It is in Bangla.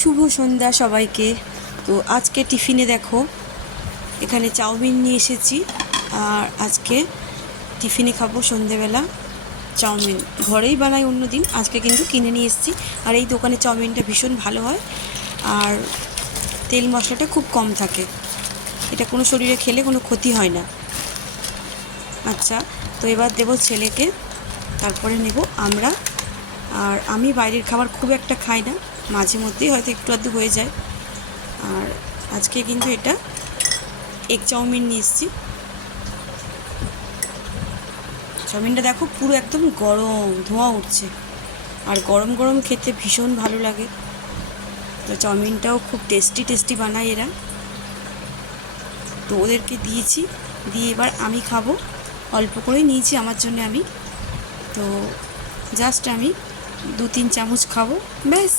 শুভ সন্ধ্যা সবাইকে। তো আজকে টিফিনে দেখো, এখানে চাউমিন নিয়ে এসেছি, আর আজকে টিফিনে খাব সন্ধেবেলা চাউমিন। ঘরেই বানাই অন্য দিন আজকে কিন্তু কিনে নিয়ে এসেছি। আর এই দোকানে চাউমিনটা ভীষণ ভালো হয়, আর তেল মশলাটা খুব কম থাকে। এটা কোনো শরীরে খেলে কোনো ক্ষতি হয় না। আচ্ছা তো এবার দেবো ছেলেকে, তারপরে নেব আমরা আর আমি বাইরের খাবার খুব একটা খাই না। মাঝে মধ্যেই হয়তো একটু আধটু হয়ে যায়। আর আজকে কিন্তু এটা এগ চাউমিন নিয়ে এসেছি। চাউমিনটা দেখো পুরো একদম গরম, ধোঁয়া উঠছে। আর গরম গরম খেতে ভীষণ ভালো লাগে। তো চাউমিনটাও খুব টেস্টি টেস্টি বানায় এরা। তো ওদেরকে দিয়েছি, দিয়ে এবার আমি খাব। অল্প করে নিয়েছি আমার জন্য আমি। তো জাস্ট আমি দু তিন চামচ খাব ব্যাস।